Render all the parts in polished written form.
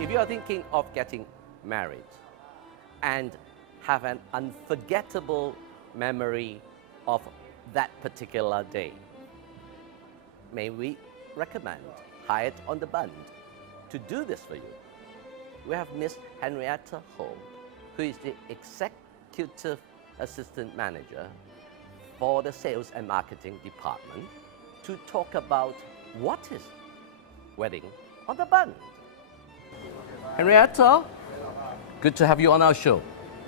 If you are thinking of getting married and have an unforgettable memory of that particular day, may we recommend Hyatt on the Bund to do this for you. We have Miss Henrietta Ho, who is the Executive Assistant Manager for the Sales and Marketing Department, to talk about what is wedding on the Bund. Henrietta, good to have you on our show.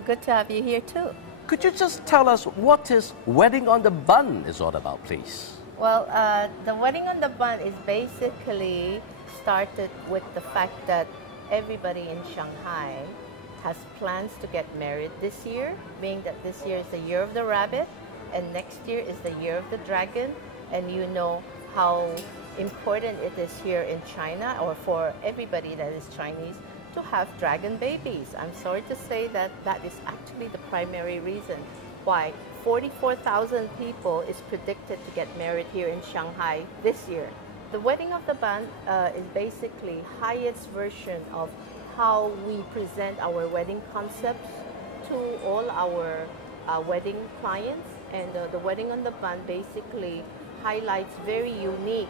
Good to have you here too. Could you just tell us what is wedding on the Bund is all about, please? Well, the wedding on the Bund is basically started with the fact that everybody in Shanghai has plans to get married this year, being that this year is the year of the rabbit and next year is the year of the dragon, and you know how important it is here in China, or for everybody that is Chinese, to have dragon babies. I'm sorry to say that that is actually the primary reason why 44,000 people is predicted to get married here in Shanghai this year. The wedding of the Bund is basically Hyatt's version of how we present our wedding concepts to all our wedding clients, and the wedding on the Bund basically highlights very unique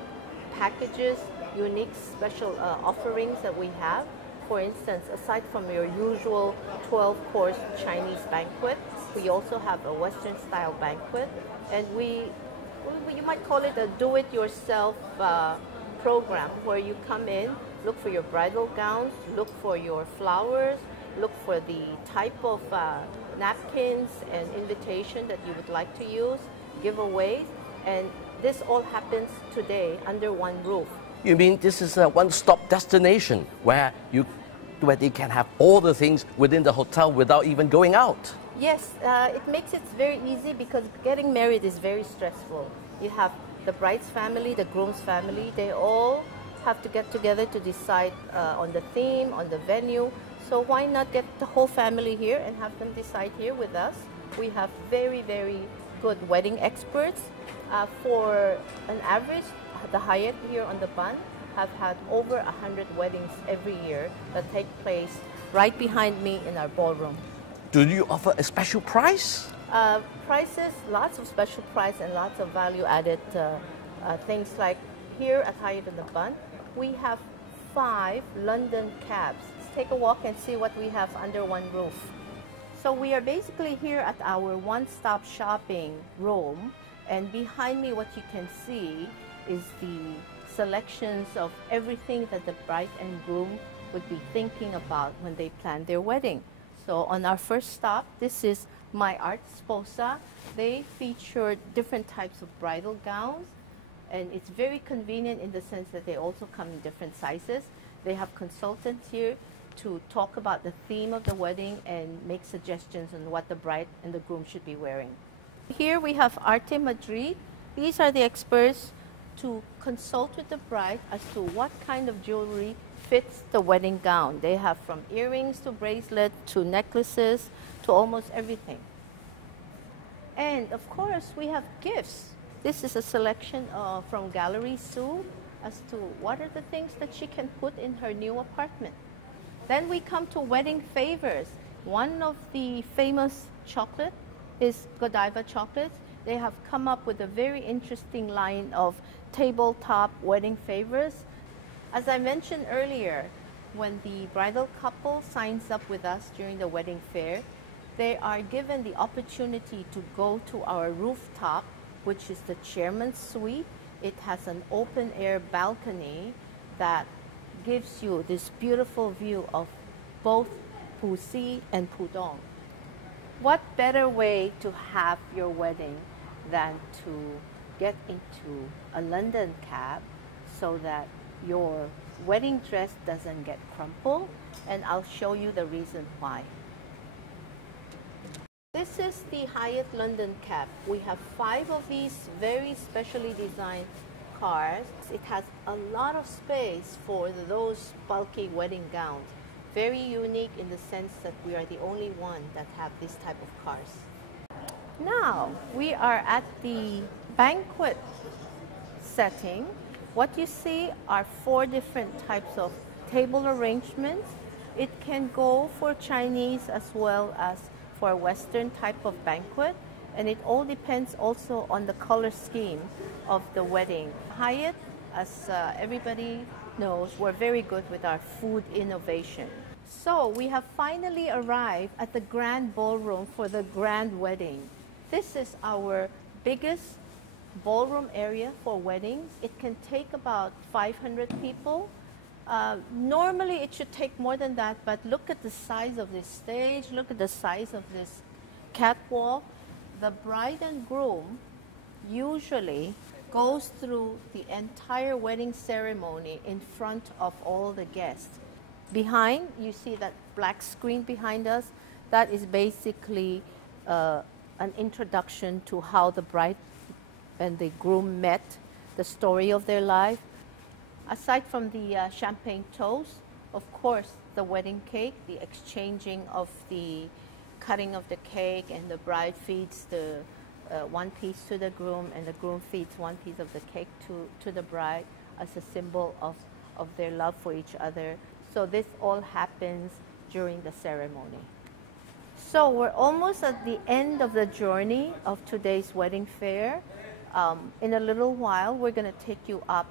packages, unique special offerings that we have. For instance, aside from your usual 12-course Chinese banquet, we also have a Western-style banquet, and you might call it a do-it-yourself program, where you come in, look for your bridal gowns, look for your flowers, look for the type of napkins and invitation that you would like to use, giveaways, and this all happens today under one roof. You mean this is a one-stop destination where they can have all the things within the hotel without even going out? Yes, it makes it very easy, because getting married is very stressful. You have the bride's family, the groom's family, they all have to get together to decide on the theme, on the venue. So why not get the whole family here and have them decide here with us? We have very, very good wedding experts. For an average, the Hyatt here on the Bund have had over 100 weddings every year that take place right behind me in our ballroom. Do you offer a special price? Prices, lots of special price and lots of value-added things, like here at Hyatt on the Bund, we have 5 London cabs. Let's take a walk and see what we have under one roof. So we are basically here at our one-stop shopping room, and behind me what you can see is the selections of everything that the bride and groom would be thinking about when they plan their wedding. So on our first stop, this is My Art Sposa. They feature different types of bridal gowns, and it's very convenient in the sense that they also come in different sizes. They have consultants here to talk about the theme of the wedding and make suggestions on what the bride and the groom should be wearing. Here we have Arte Madrid. These are the experts to consult with the bride as to what kind of jewelry fits the wedding gown. They have from earrings to bracelets to necklaces to almost everything. And of course, we have gifts. This is a selection from Gallery Sue as to what are the things that she can put in her new apartment. Then we come to wedding favors. One of the famous chocolate is Godiva chocolates. They have come up with a very interesting line of tabletop wedding favors. As I mentioned earlier, when the bridal couple signs up with us during the wedding fair, they are given the opportunity to go to our rooftop, which is the chairman's suite. It has an open air balcony that gives you this beautiful view of both Puxi and Pudong. What better way to have your wedding than to get into a London cab so that your wedding dress doesn't get crumpled, and I'll show you the reason why. This is the Hyatt London cab. We have 5 of these very specially designed cars. It has a lot of space for those bulky wedding gowns. Very unique in the sense that we are the only one that have this type of cars. Now, we are at the banquet setting. What you see are 4 different types of table arrangements. It can go for Chinese as well as for a Western type of banquet, and it all depends also on the color scheme of the wedding. Hyatt, as everybody knows, we're very good with our food innovation. So we have finally arrived at the Grand Ballroom for the grand wedding. This is our biggest ballroom area for weddings. It can take about 500 people. Normally it should take more than that, but look at the size of this stage, look at the size of this catwalk. The bride and groom usually goes through the entire wedding ceremony in front of all the guests. Behind, you see that black screen behind us. That is basically an introduction to how the bride and the groom met, the story of their life. Aside from the champagne toast, of course, the wedding cake, the exchanging of the cutting of the cake, and the bride feeds the one piece to the groom, and the groom feeds one piece of the cake to the bride as a symbol of their love for each other. So this all happens during the ceremony. So we're almost at the end of the journey of today's wedding fair. In a little while, we're going to take you up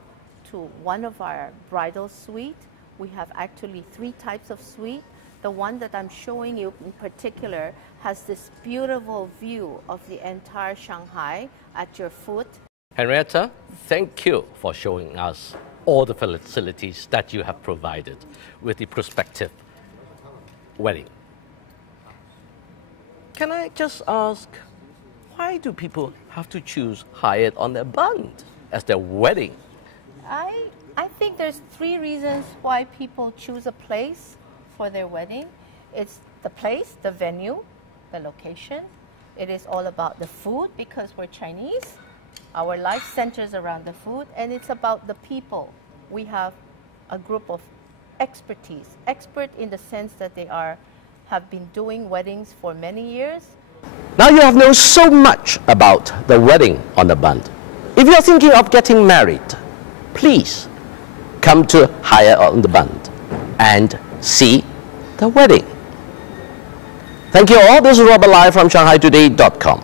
to one of our bridal suites. We have actually 3 types of suite. The one that I'm showing you in particular has this beautiful view of the entire Shanghai at your foot. Henrietta, thank you for showing us all the facilities that you have provided with the prospective wedding. Can I just ask, why do people have to choose Hyatt on their Bund as their wedding? I think there's 3 reasons why people choose a place for their wedding. It's the place, the venue, the location. It is all about the food because we're Chinese. Our life centers around the food, and it's about the people. We have a group of expertise, expert in the sense that they have been doing weddings for many years. Now you have known so much about the wedding on the Bund. If you're thinking of getting married, please come to Hyatt on the Bund and see the wedding. Thank you all. This is Robert Lai from ShanghaiToday.com.